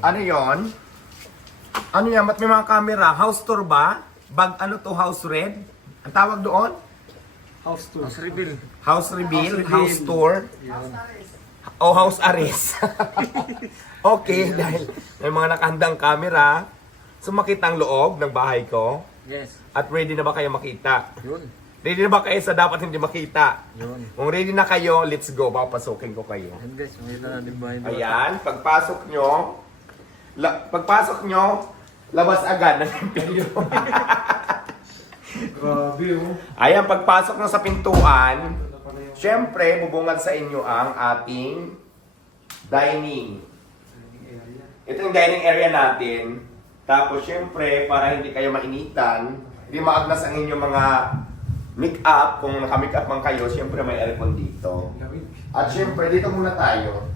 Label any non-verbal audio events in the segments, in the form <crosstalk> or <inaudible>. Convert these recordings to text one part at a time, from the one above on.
Ano yon? Ano yan? Ba't may mga camera? House tour ba? Bag ano to? House red? Ang tawag doon? House tour. House reveal. House reveal? House House, reveal. tour? Yan. O house arrest? <laughs> okay, dahil may mga nakahandang camera. So makita ang loob ng bahay ko. Yes. At ready na ba kayo makita? Yun. Ready na ba kayo sa dapat hindi makita? Yun. Kung ready na kayo, let's go. Papasukin ko kayo. Yan guys, makita natin ba yung Ayan, pagpasok nyo, la, pagpasok nyo, labas agad ng impyerno. Grabe oh. Ayan, pagpasok nyo sa pintuan, syempre, bubungad sa inyo ang ating dining. Ito yung dining area natin. Tapos, syempre, para hindi kayo mainitan, hindi maagnas ang inyong mga make-up. Kung naka-make-up man kayo, syempre may aircon dito. At syempre, dito muna tayo.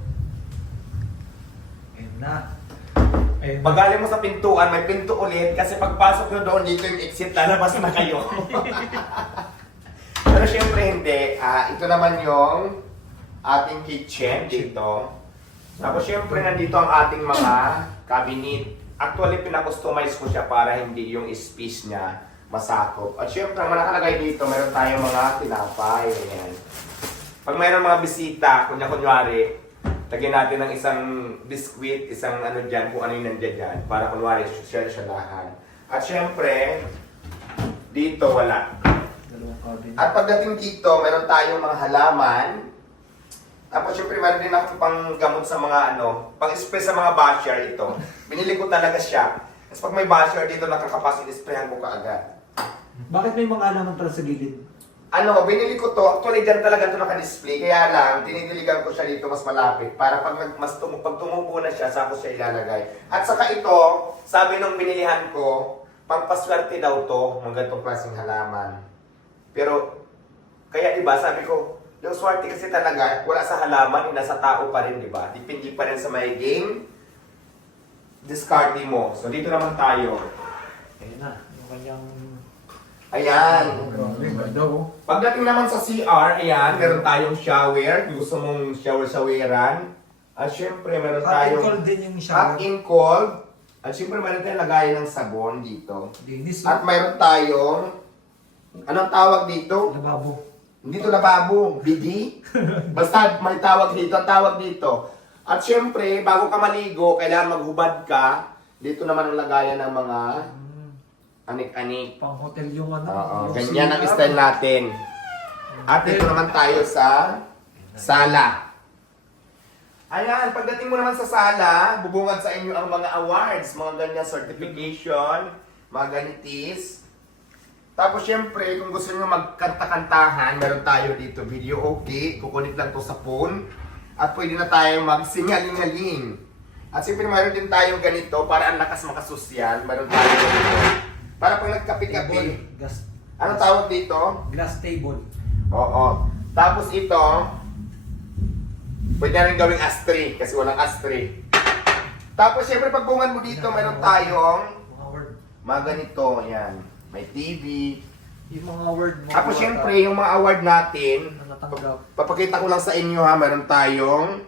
Ayun na. Ayun na. Pag galing mo sa pintuan, may pinto ulit kasi pagpasok nyo doon, dito yung exit, lalabas na kayo. <laughs> Pero syempre hindi. Ah, ito naman yung ating kitchen dito. Tapos syempre nandito ang ating mga cabinet. Actually, pinakustomize ko siya para hindi yung space niya masakop. At syempre, ang nakalagay dito, meron tayong mga tinapay. Ayan. Pag mayroon mga bisita, kunya-kunyari, lagyan natin ng isang biskwit, isang ano dyan, kung ano yung nandyan dyan, para kunwari, share siya lahat. At syempre, dito wala. At pagdating dito, meron tayong mga halaman. Tapos syempre meron din ako pang gamot sa mga ano, pang spray sa mga basher ito. Binili ko talaga siya. Tapos pag may basher dito nakakapas, in-sprayan ko kaagad. Bakit may mga alaman pala sa gilid? Ano, binili ko to, actually dyan talaga ito naka-display, kaya lang, dinidiligan ko siya dito mas malapit para pag mas tum- pag tumubo na siya, sako siya ilalagay. At saka ito, sabi nung binilihan ko, pampaswerte daw to, mga ganitong klaseng halaman. Pero, kaya diba, sabi ko, yung swerte kasi talaga, wala sa halaman, yung nasa tao pa rin, di ba? Dipindi pa rin sa may game, discarding mo. So, dito naman tayo. Ayun na. Yung kanyang... Ayan. Pagdating naman sa CR, ayan, meron tayong shower. Kung gusto mong shower-showeran. At syempre, meron Hot and tayong cold din yung hot shower. and cold. At syempre, meron tayong lagayan ng sabon dito. Linis At meron tayong, anong tawag dito? Lababo. Hindi to lababo, bigi. <laughs> Basta may tawag dito, tawag dito. At syempre, bago ka maligo, kailangan maghubad ka. Dito naman ang lagayan ng mga anik-anik. pang hotel yung ano. Oo, yung ganyan ang CR. style natin. At dito naman tayo sa sala. Ayan, pagdating mo naman sa sala, bubungad sa inyo ang mga awards, mga ganyan certification, mga ganitis. Tapos syempre, kung gusto nyo magkanta-kantahan, meron tayo dito video okay, kukunik lang to sa phone. At pwede na tayo magsingaling-aling. At syempre, mayroon din tayong ganito para ang lakas makasosyal. Meron tayo ganito. Para pag nagkape-kape, Table. Gas, ano tawag dito? glass table. Oo. Tapos ito, pwede rin gawing ashtray kasi walang ashtray. Tapos syempre pag bungan mo dito, meron tayong Mga ganito, yan. May TV. Yung mga word mo. Tapos syempre, yung mga award natin, papakita ko lang sa inyo ha, meron tayong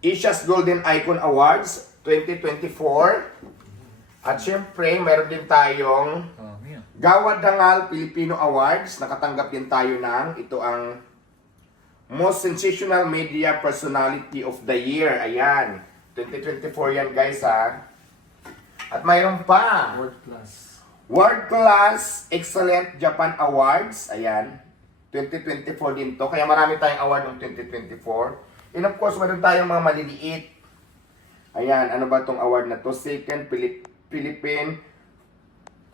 Asia's Golden Icon Awards 2024. At syempre, meron din tayong Oh, yan. Gawad Dangal Filipino Awards, nakatanggap din tayo ng ito ang Most Sensational Media Personality of the Year. Ayan. 2024 yan guys ha. At mayroon pa. Word class. World Class Excellent Japan Awards. Ayan. 2024 din to. Kaya marami tayong award ng 2024. And of course, meron tayong mga maliliit. Ayan, ano ba tong award na to? Second Philip Philippine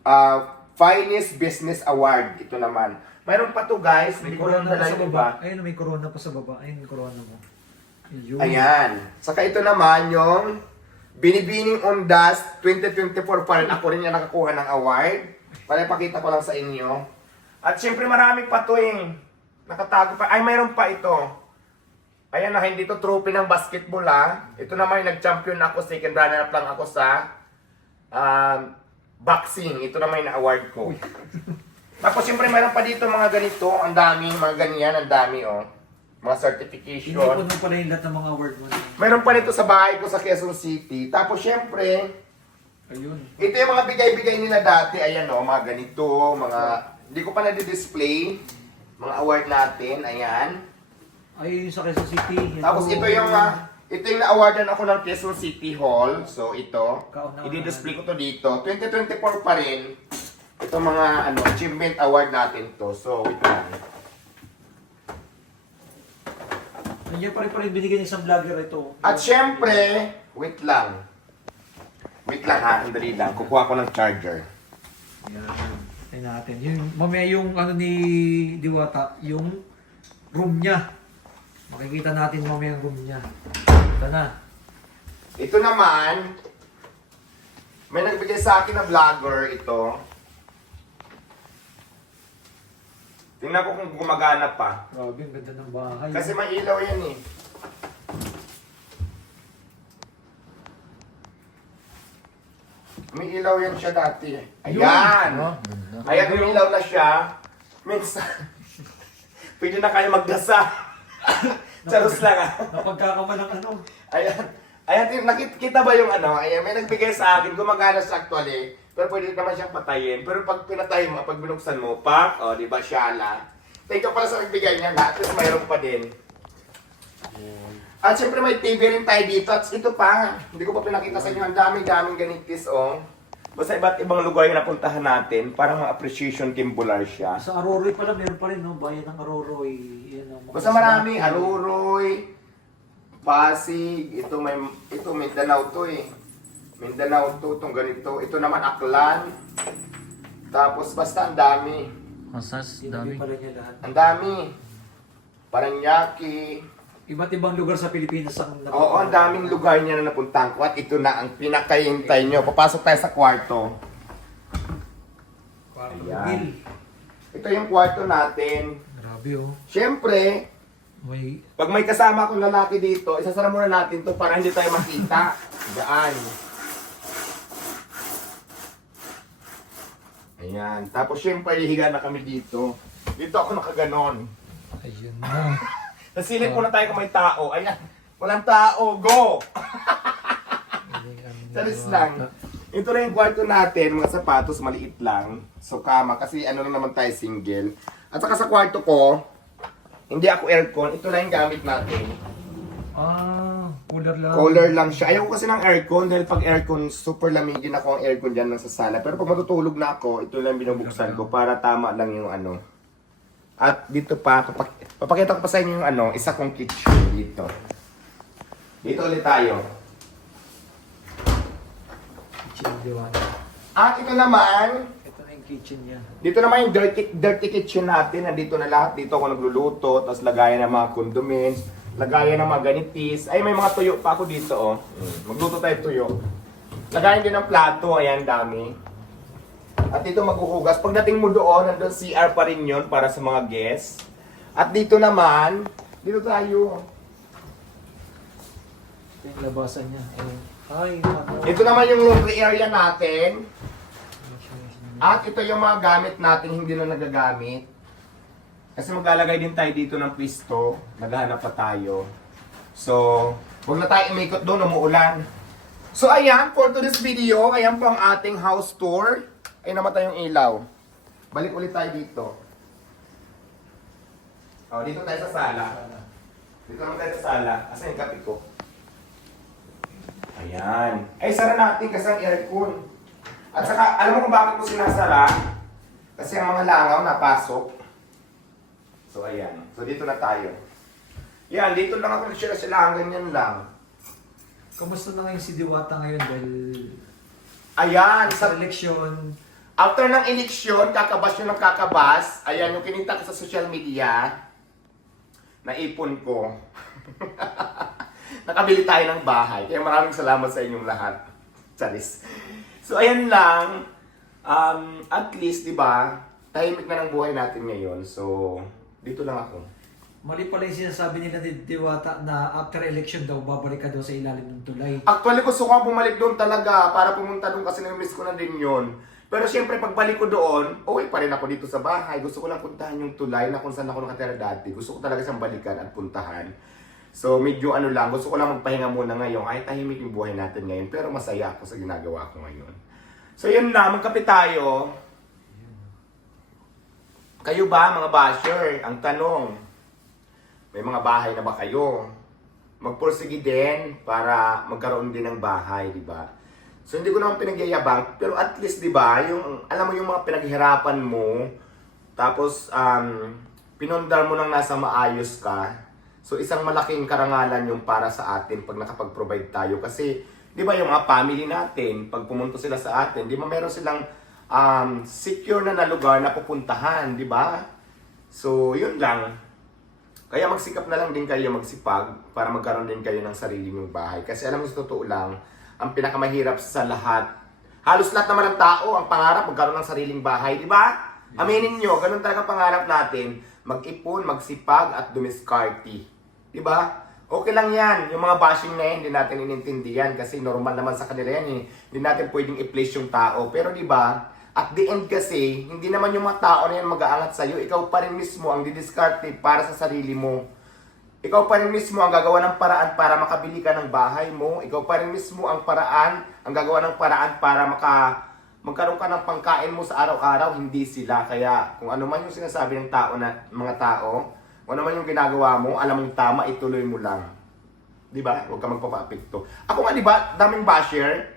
uh, Finest Business Award. Ito naman. Mayroon pa to guys. May Hindi ko corona lang dala yung baba. iba. Ayun, may corona pa sa baba. Ayun, yung corona mo. Yun. Ayan. Saka ito naman yung Binibining on Dust 2024 pa rin ako rin yung nakakuha ng award. Para ipakita ko lang sa inyo. At syempre marami pa to eh. Nakatago pa. Ay, mayroon pa ito. Ayan na, hindi to trophy ng basketball ha. Ito naman yung nag-champion ako, second runner up lang ako sa um, boxing. Ito naman yung na-award ko. Tapos syempre mayroon pa dito mga ganito, ang dami, mga ganyan, ang dami oh. mga Hindi certification. ko nung pala yung lahat ng mga word mo. Meron pa nito sa bahay ko sa Quezon City. Tapos syempre, Ayun. ito yung mga bigay-bigay nila dati. Ayan o, mga ganito, mga... Hindi ko pa na-display. Mga award natin, ayan. Ay, yung sa Quezon City. Ito, Tapos ito yung... ah, ito yung na-awardan ako ng Quezon City Hall. So ito, i-display ko to dito. 2024 pa rin. Ito mga ano, achievement award natin to. So, wait lang. Nandiyan pa rin pa rin binigyan ng isang vlogger ito. At syempre, wait lang. Wait lang ha, andali lang. Kukuha ko ng charger. Yan. Tingnan natin. Yung, mamaya yung ano ni Diwata, yung room niya. Makikita natin mamaya yung room niya. Ito na. Ito naman, may nagbigay sa akin na vlogger ito. Tingnan ko kung gumagana pa. Grabe, ang ganda ng bahay. Kasi may ilaw yan eh. May ilaw yan siya dati. Ayan! Ayan, may ilaw na siya. Minsan, <laughs> pwede na kayo magdasa. Charos lang ah. Napagkakamalang ano. Ayan. Ayan, tin- nakikita ba yung ano? Ayan, may nagbigay sa akin. Gumagana siya actually. Pero pwede naman siyang patayin. Pero pag pinatay mo, pag binuksan mo, pak, o, di ba, syala. Thank you pala sa nagbigay niya. At least mayroon pa din. At syempre may TV rin tayo dito. At ito pa, hindi ko pa pinakita sa inyo. Ang daming-daming ganitis, oh. Basta iba't ibang lugar yung napuntahan natin. Parang mga appreciation timbular siya. Sa Aroroy pala, meron pa rin, no? Bayan ng Aroroy. Yan, ang mga Basta marami, smart- Aruroy, Pasig, ito may ito Mindanao to eh. Mindanao to, itong ganito. Ito naman Aklan. Tapos basta ang dami. Masas, Sinabi dami. pala niya lahat. Ang dami. Paranaque. Iba't ibang lugar sa Pilipinas ang Oo, ang daming lugar niya na napuntahan ko at ito na ang pinakahintay nyo. Papasok tayo sa kwarto. Ayan. Ayan. Ito yung kwarto natin. Grabe, oh. Siyempre, May Pag may kasama akong lalaki dito, isasara muna natin to para hindi tayo makita. Gaan. Ayan. Tapos syempre, hihiga na kami dito. Dito ako nakaganon. Ayun na. Nasilip muna tayo kung may tao. Ayan. Walang tao. Go! <laughs> Charis lang. Ito na yung kwarto natin. Mga sapatos, maliit lang. So, kama. Kasi ano lang naman tayo, single. At saka sa kwarto ko, hindi ako aircon. Ito lang yung gamit natin. Ah, cooler lang. Color lang siya. Ayaw ko kasi ng aircon dahil pag aircon, super lamigin ako ang aircon dyan lang sa sala. Pero pag matutulog na ako, ito lang binubuksan ko para tama lang yung ano. At dito pa, papak papakita ko pa sa inyo yung ano, isa kong kitchen dito. Dito ulit tayo. Kitchen Diwata. At ito naman, Ito na yung kitchen niya. dito naman yung dirty, dirty kitchen natin. Nandito na lahat. Dito ako nagluluto. Tapos lagayan ng mga condiments. Lagayan ng mga ganitis. Ay, may mga tuyo pa ako dito, oh. Magluto tayo tuyo. Lagayan din ng plato. Ayan, dami. At dito maghuhugas. Pagdating mo doon, nandun CR pa rin yun para sa mga guests. At dito naman, dito tayo. Labasan niya. Ayun. Ay. Ito naman yung laundry area natin. At ito yung mga gamit natin hindi na nagagamit. Kasi maglalagay din tayo dito ng pisto. Naghahanap pa tayo. So, huwag na tayo umikot doon, umuulan. So, ayan, for today's video, ayan po ang ating house tour. Ay, namatay yung ilaw. Balik ulit tayo dito. Oh, dito tayo sa sala. Dito naman tayo sa sala. Asan yung kape ko? Ayan. Ay, sara natin kasi ang aircon. At saka, alam mo kung bakit mo sinasara? Kasi ang mga langaw napasok. So, ayan. So, dito na tayo. Yan, dito lang ako sila sila ganyan lang. Kamusta na ngayon si Diwata ngayon dahil Ayan, sa sa, eleksyon, after ng eleksyon, kakabas yung ng kakabas. Ayan, yung kinita ko sa social media, naipon ko. <laughs> Nakabili tayo ng bahay. Kaya maraming salamat sa inyong lahat. Charis. So, ayan lang. Um, at least, di ba, tahimik na ng buhay natin ngayon. So, dito lang ako. mali pala yung sinasabi nila ni Diwata na after election daw, babalik ka daw sa ilalim ng tulay. Actually, gusto ko nga bumalik doon talaga para pumunta doon kasi na-miss ko na din yun. Pero siyempre, pagbalik ko doon, uwi pa rin ako dito sa bahay. Gusto ko lang puntahan yung tulay na kung saan ako nakatira dati. Gusto ko talaga siyang balikan at puntahan. So, medyo ano lang, gusto ko lang magpahinga muna ngayon. Kahit tahimik yung buhay natin ngayon. Pero masaya ako sa ginagawa ko ngayon. So, yun na. Magkape tayo. Kayo ba, mga basher? Ang tanong, may mga bahay na ba kayo? Magpursige din para magkaroon din ng bahay, di ba? So hindi ko naman pinagyayabang, pero at least 'di ba, yung alam mo yung mga pinaghirapan mo, tapos um pinundar mo nang nasa maayos ka. So isang malaking karangalan yung para sa atin pag nakapag-provide tayo kasi 'di ba yung mga family natin, pag pumunta sila sa atin, 'di ba meron silang um, secure na na lugar na pupuntahan, 'di ba? So yun lang. Kaya magsikap na lang din kayo magsipag para magkaroon din kayo ng sarili mong bahay. Kasi alam mo sa totoo lang, ang pinakamahirap sa lahat, halos lahat naman ng tao, ang pangarap magkaroon ng sariling bahay, di ba? Aminin nyo, ganun talaga ang pangarap natin. Mag-ipon, magsipag, at dumiskarte. Di ba? Okay lang yan. Yung mga bashing na yan, hindi natin inintindihan kasi normal naman sa kanila yan. eh. Hindi natin pwedeng i-place yung tao. Pero di ba, at the end kasi, hindi naman yung mga tao na yan mag-aangat sa'yo. Ikaw pa rin mismo ang didiskarte para sa sarili mo. Ikaw pa rin mismo ang gagawa ng paraan para makabili ka ng bahay mo. Ikaw pa rin mismo ang paraan, ang gagawa ng paraan para maka magkaroon ka ng pangkain mo sa araw-araw, hindi sila. Kaya kung ano man yung sinasabi ng tao na mga tao, kung ano man yung ginagawa mo, alam mong tama, ituloy mo lang. 'Di ba? Huwag ka magpapa-apekto. Ako nga 'di ba, daming basher.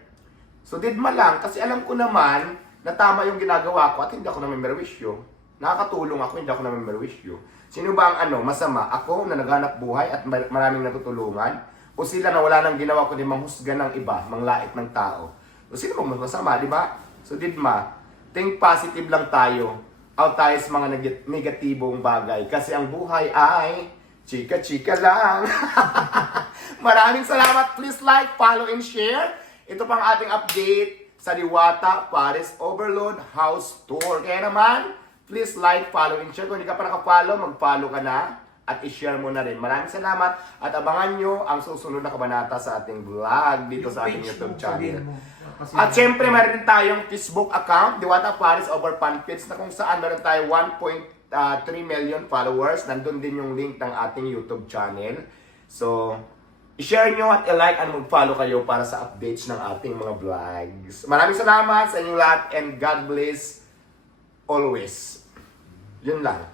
So didma lang kasi alam ko naman na tama yung ginagawa ko at hindi ako namimerwisyo. Nakakatulong ako, hindi ako namimerwisyo. Sino ba ang ano, masama? Ako na naghanap buhay at mar- maraming natutulungan? O sila na wala nang ginawa kundi manghusga ng iba, manglait ng tao? O sino bang mas masama, di ba? So Didma, think positive lang tayo. Out tayo sa mga neg- negatibong bagay. Kasi ang buhay ay chika-chika lang. <laughs> Maraming salamat. Please like, follow, and share. Ito pang ating update sa Diwata Paris Overload House Tour. Kaya naman, please like, follow, and share. Kung hindi ka pa naka-follow, mag-follow ka na at i-share mo na rin. Maraming salamat at abangan nyo ang susunod na kabanata sa ating vlog dito sa ating YouTube channel. At syempre, meron tayong Facebook account, Diwata Paris Over Fanpage, na kung saan meron tayo 1.3 million followers. Nandun din yung link ng ating YouTube channel. So, i-share nyo at i-like and mag-follow kayo para sa updates ng ating mga vlogs. Maraming salamat sa inyong lahat and God bless always. Yun lang.